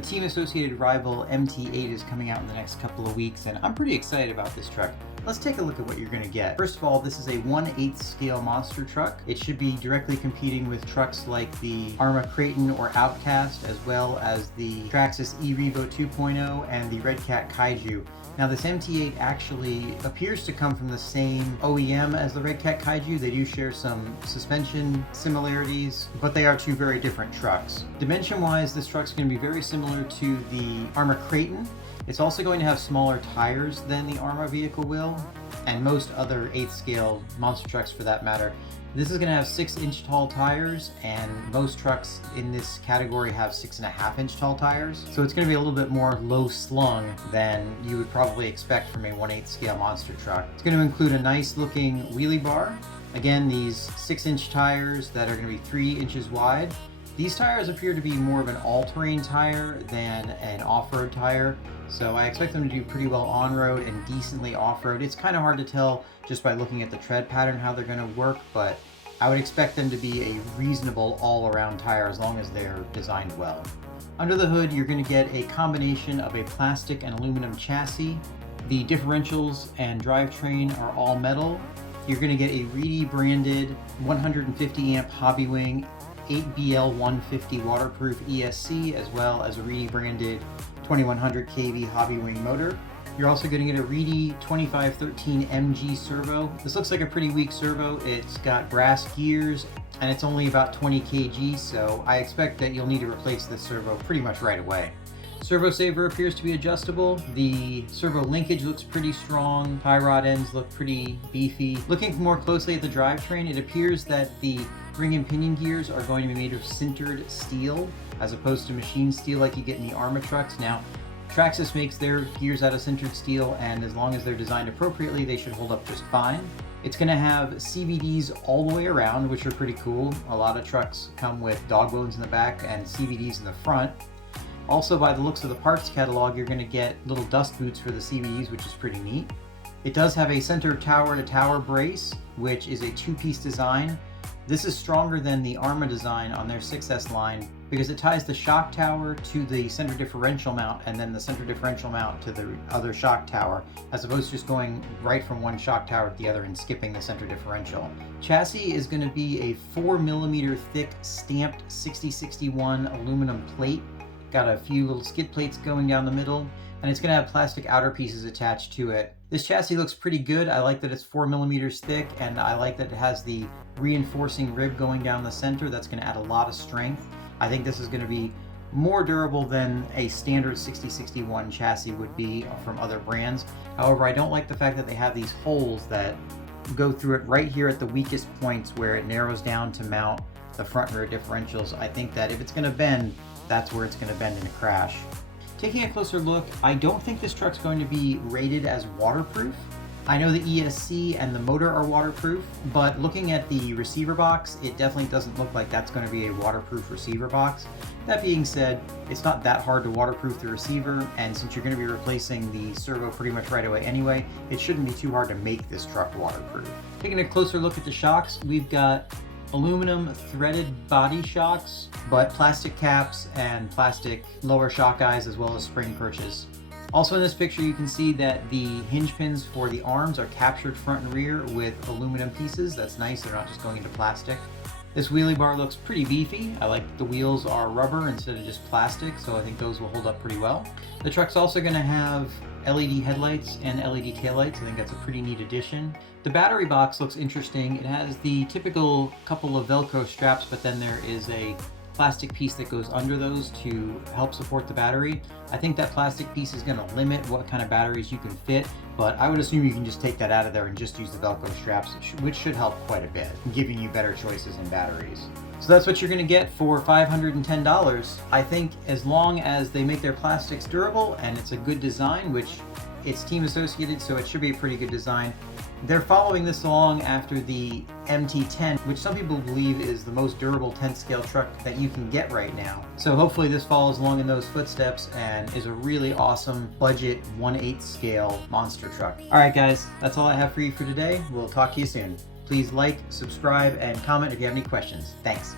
The Team Associated Rival MT8 is coming out in the next couple of weeks, and I'm pretty excited about this truck. Let's take a look at what you're going to get. First of all, this is a 1/8 scale monster truck. It should be directly competing with trucks like the Arrma Kraton or Outcast, as well as the Traxxas E-Revo 2.0 and the Red Cat Kaiju. Now this MT8 actually appears to come from the same OEM as the Red Cat Kaiju. They do share some suspension similarities, but they are two very different trucks. Dimension-wise, this truck's going to be very similar to the Arrma Kraton. It's also going to have smaller tires than the Arrma vehicle will, and most other 8th scale monster trucks for that matter. This is going to have 6-inch tall tires, and most trucks in this category have 6.5-inch tall tires. So it's going to be a little bit more low slung than you would probably expect from a 1/8 scale monster truck. It's going to include a nice looking wheelie bar. Again, these 6-inch tires that are going to be 3 inches wide. These tires appear to be more of an all-terrain tire than an off-road tire, so I expect them to do pretty well on-road and decently off-road. It's kind of hard to tell just by looking at the tread pattern how they're going to work, but I would expect them to be a reasonable all-around tire as long as they're designed well. Under the hood, you're going to get a combination of a plastic and aluminum chassis. The differentials and drivetrain are all metal. You're going to get a Reedy branded 150 amp Hobbywing 8BL150 waterproof ESC, as well as a Reedy branded 2100 kV Hobbywing motor. You're also going to get a Reedy 2513 MG servo. This looks like a pretty weak servo. It's got brass gears and it's only about 20 kg, so I expect that you'll need to replace this servo pretty much right away. Servo saver appears to be adjustable. The servo linkage looks pretty strong. Tie rod ends look pretty beefy. Looking more closely at the drivetrain, it appears that the ring and pinion gears are going to be made of sintered steel as opposed to machine steel like you get in the Arrma trucks. Now, Traxxas makes their gears out of sintered steel, and as long as they're designed appropriately, they should hold up just fine. It's going to have CVDs all the way around, which are pretty cool. A lot of trucks come with dog bones in the back and CVDs in the front. Also, by the looks of the parts catalog, you're going to get little dust boots for the CVDs, which is pretty neat. It does have a center tower-to-tower brace, which is a 2-piece design. This is stronger than the Arrma design on their 6S line because it ties the shock tower to the center differential mount and then the center differential mount to the other shock tower, as opposed to just going right from one shock tower to the other and skipping the center differential. Chassis is going to be a 4mm thick stamped 6061 aluminum plate. Got a few little skid plates going down the middle, and it's going to have plastic outer pieces attached to it. This chassis looks pretty good. I like that it's 4mm thick, and I like that it has the reinforcing rib going down the center. That's going to add a lot of strength. I think this is going to be more durable than a standard 6061 chassis would be from other brands. However, I don't like the fact that they have these holes that go through it right here at the weakest points where it narrows down to mount the front and rear differentials. I think that if it's going to bend, that's where it's going to bend in a crash. Taking a closer look, I don't think this truck's going to be rated as waterproof. I know the ESC and the motor are waterproof, but looking at the receiver box, it definitely doesn't look like that's going to be a waterproof receiver box. That being said, it's not that hard to waterproof the receiver, and since you're going to be replacing the servo pretty much right away anyway, it shouldn't be too hard to make this truck waterproof. Taking a closer look at the shocks, we've got aluminum threaded body shocks, but plastic caps and plastic lower shock eyes as well as spring perches. Also in this picture you can see that the hinge pins for the arms are captured front and rear with aluminum pieces. That's nice, they're not just going into plastic. This wheelie bar looks pretty beefy. I like that the wheels are rubber instead of just plastic, so I think those will hold up pretty well. The truck's also going to have LED headlights and LED taillights. I think that's a pretty neat addition. The battery box looks interesting. It has the typical couple of Velcro straps, but then there is a plastic piece that goes under those to help support the battery. I think that plastic piece is going to limit what kind of batteries you can fit, but I would assume you can just take that out of there and just use the Velcro straps, which should help quite a bit, giving you better choices in batteries. So that's what you're going to get for $510. I think as long as they make their plastics durable and it's a good design, which it's Team Associated, so it should be a pretty good design. They're following this along after the MT10, which some people believe is the most durable 10th scale truck that you can get right now. So hopefully this follows along in those footsteps and is a really awesome budget 1/8 scale monster truck. Alright guys, that's all I have for you for today. We'll talk to you soon. Please like, subscribe, and comment if you have any questions. Thanks.